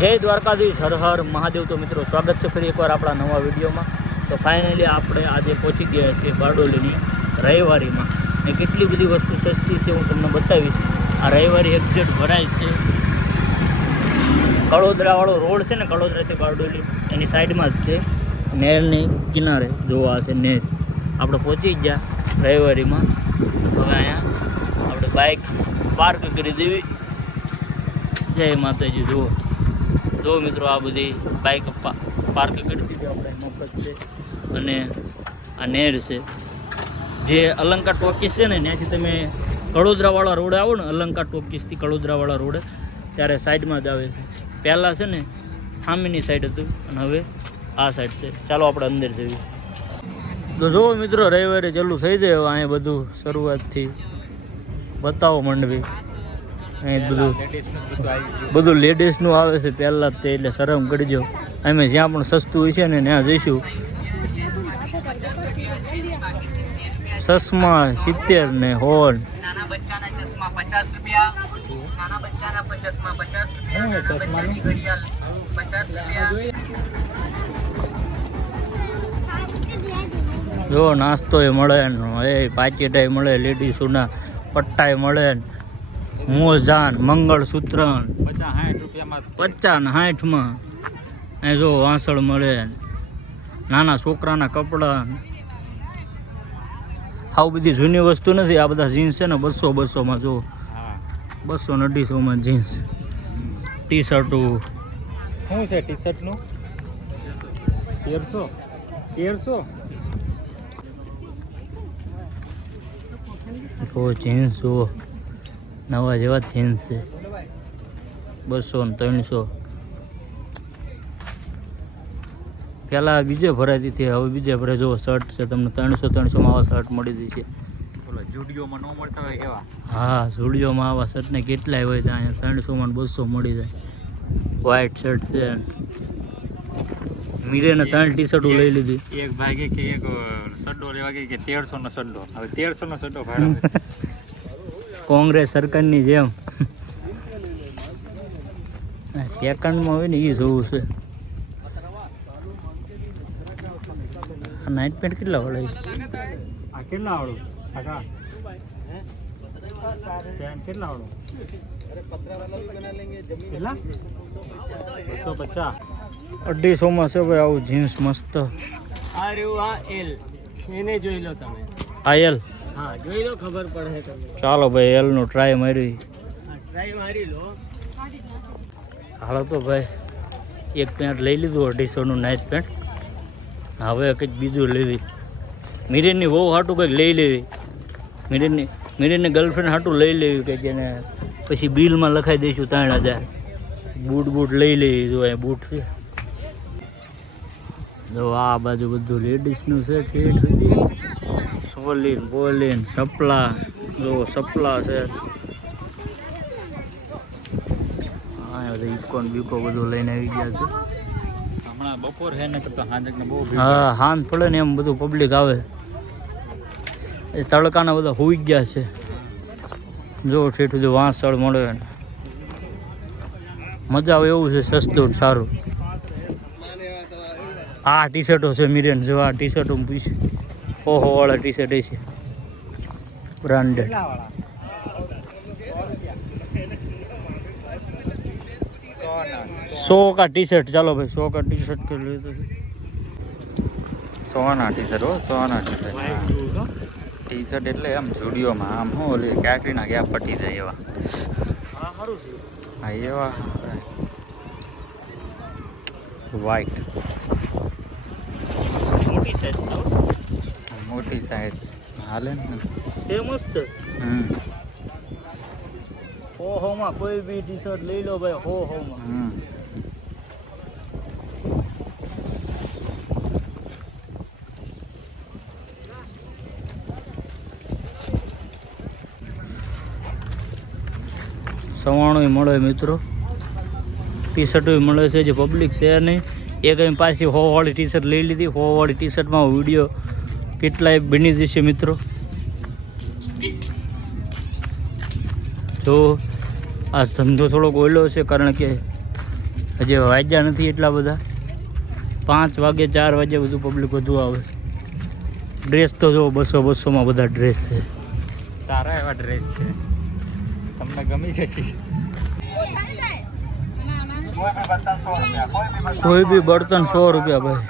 જય દ્વારકાધીશ, હર હર મહાદેવ. તો મિત્રો, સ્વાગત છે ફરી એકવાર આપણા નવા વિડીયોમાં. તો ફાઇનલી આપણે આજે પહોંચી ગયા છીએ બારડોલીની રવિવારીમાં. ને કેટલી બધી વસ્તુ સસ્તી છે હું તમને બતાવીશ. આ રવિવારી એક્ઝેટ ભરાય છે. કડોદરાવાળો રોડ છે ને, કડોદરાથી બારડોલી, એની સાઈડમાં જ છે. નહેરની કિનારે, જોવા છે નહેર આપણે પહોંચી ગયા રવિવારીમાં. હવે અહીંયા આપણે બાઇક પાર્ક કરી દેવી. જય માતાજી, જુઓ. જો મિત્રો આ બધી બાઇક પાર્ક કરી દીધી આપણે મફત છે અને આ નેર છે. જે અલંકાર ટોકીસ છે ને, ત્યાંથી તમે કડોદરાવાળા રોડે આવો ને, અલંકાર ટોકીસથી કડોદરાવાળા રોડે, ત્યારે સાઈડમાં જ આવે છે. પહેલાં છે ને સામેની સાઈડ હતું, અને હવે આ સાઈડ છે. ચાલો આપણે અંદર જઈએ. તો જુઓ મિત્રો, રવિવારે ચાલુ થઈ જાય અહીંયા બધું શરૂઆતથી. બતાવો મંડવી અહીં બધું. બધું લેડીઝનું આવે છે પહેલાં જ તે એટલે શરમ કરજો. અમે જ્યાં પણ સસ્તું હોય છે ને ત્યાં જઈશું. ચશ્મા સિત્તેર ને હોન નાના બચ્ચાના ચશ્મા પચાસ રૂપિયા. નાના બચ્ચાના ચશ્મા પચાસ રૂપિયા. નાના બચ્ચાની ઘડિયાળ પચાસ રૂપિયા. જો નાસ્તો એ મળે ને એ પાચેટાઈ મળે પટ્ટા પટ્ટાઈ મળે ને. મોજાન મંગળસૂત્ર પચાસ ને સાઠમાં એ જો વાંસળ મળે. નાના છોકરાના કપડાં. આવું બધી જૂની વસ્તુ નથી. આ બધા જીન્સ છે ને બસો બસોમાં જો બસો ને અઢીસોમાં જીન્સ. ટી શર્ટો શું છે ટી શર્ટનું તેરસો? તેરસો? જો જીન્સ. જુઓ નવા જેવા જીન્સ છે. બસો ને ત્રણસો. પહેલાં બીજે ભરાતી હતી હવે બીજે ભરાય જો શર્ટ છે તમને ત્રણસો ત્રણસોમાં આવા શર્ટ મળી જશે. જુડિયોમાં ન મળતા હોય કેવા? હા સ્ટુડિયોમાં આવા શર્ટને કેટલાય હોય ત્યાં અહીંયા ત્રણસોમાં બસો મળી જાય. વ્હાઇટ શર્ટ છે. મીરેને ત્રણ ટી શર્ટો લઈ લીધી. એક ભાઈ કે એક સડ્ડો લેવા કે તેરસો નો સડ્ડો? હવે તેરસો નો સડ્ડો ભાડો. કોંગ્રેસ સરકારની જેમ. સેકન્ડમાં હોય ને એ જોવું છે. નાઇટ પેન્ટ કેટલા વળે છે? કેટલા વાળું? કાકા. કેટલા વાળું? કેટલા? બસો પચાસ. અઢીસોમાં છે ભાઈ આવું જીન્સ મસ્ત. આ રહ્યું આ એલ એને જોઈ લો તમે. આયલ હા જોઈ લો ખબર પડે તમને. ચાલો ભાઈ એલનું ટ્રાય મારી. ટ્રાય મારી લો. હાલો તો ભાઈ એક પેન્ટ લઈ લીધું અઢીસોનું નાઇટ પેન્ટ. હવે કંઈક બીજું લેવી. મિરેનની વહુ હાટું કંઈક લઈ લેવી. મિરેનની મિરેનની ગર્લફ્રેન્ડ હાટું લઈ લેવી કંઈક એને પછી બિલમાં લખાઈ દઈશું ત્રણ હજાર બૂટ બૂટ લઈ લેવી જો અહીંયા બૂટ છે. જો આ બાજુ બધું લેડીઝનું છે ઠેઠ. સુધી સોલીન બોલિન સપલા. જો સપલા છે. હા બધા ઇકોન બીકો બધું લઈને આવી ગયા છે. હમણાં બપોર હે ને કરતા સાંજે બહુ હા પડે ને એમ બધું પબ્લિક આવે. એ તડકાના બધા હોઈ ગયા છે. જો ઠેઠ સુધી વાંસળ મળે મજા આવે એવું છે સસ્તું સારું. આ ટી શર્ટો છે મિરેન જો આ ટી શર્ટો પૂછ ઓહો વાળા ટી શર્ટ છે. બ્રાન્ડેડ. સો કા ટી શર્ટ ચાલો ભાઈ સો કા ટી શર્ટ કરી લીધું સોના ટી શર્ટ હો સોના ટી શર્ટ ટી શર્ટ એટલે આમ જુડિયોમાં આમ હું ઓલી કાકરીના ગયા પટી જાય એવા. હા હા એવા. વ્હાઈટ મોટી સાઈઝ મોટી સાઈઝ હાલે ને? તે મસ્ત? હો હો માં કોઈ બી ટી શર્ટ લઈ લો ભાઈ હો હો માં સવાણું મળે મિત્રો. ટી શર્ટો મળે છે જે પબ્લિક છે નહીં. એક પાછી હોવાળી ટી શર્ટ લઈ લીધી. હો વાળી ટી શર્ટમાં વીડિયો કેટલાય બની જશે મિત્રો? જો આ ધંધો થોડોક ઓયલો છે કારણ કે હજી વાગ્યા નથી એટલા બધા. પાંચ વાગે ચાર વાગે બધું પબ્લિક વધુ આવે. ડ્રેસ તો જો બસો બસોમાં બધા ડ્રેસ છે. સારા એવા ડ્રેસ છે. તમને ગમી જશે. કોઈ બી બર્તન સો રૂપિયા ભાઈ.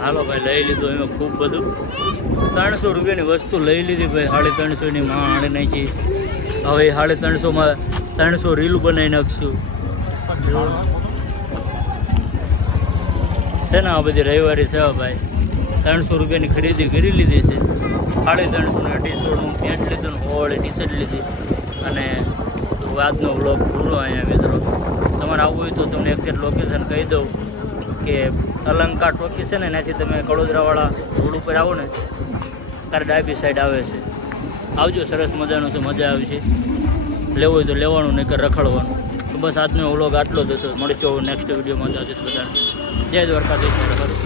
હાલો ભાઈ, લઈ લીધું એમાં ખૂબ બધું. ત્રણસો રૂપિયાની વસ્તુ લઈ લીધી ભાઈ, સાડી ત્રણસોની માં હાડી નાખી. હવે સાડી ત્રણસોમાં ત્રણસો રીલું બનાવી નાખશું. છે ને આ બધી રવિવારી છે ભાઈ. ત્રણસો રૂપિયાની ખરીદી કરી લીધી છે. સાડી ત્રણસોના ટી શર્ટનું પેન્ટ લીધું ને ટી શર્ટ લીધી. અને આજનો વ્લોગ પૂરો અહીંયા મિત્રો. તમારે આવવું હોય તો તમને એક્ઝેક્ટ લોકેશન કહી દઉં કે અલંકાર ટોકી છે ને, એનાથી તમે કડોદરાવાળા રોડ ઉપર આવો ને, ત્યારે ડાબી સાઈડ આવે છે. આવજો, સરસ મજાનું છે, મજા આવશે. લેવું હોય તો લેવાનું નહીં રખડવાનું. તો બસ આજનો વ્લોગ આટલો જ હતો. મળીશું નેક્સ્ટ વિડીયોમાં જશે બધાને. જય દ્વારકાધીશ.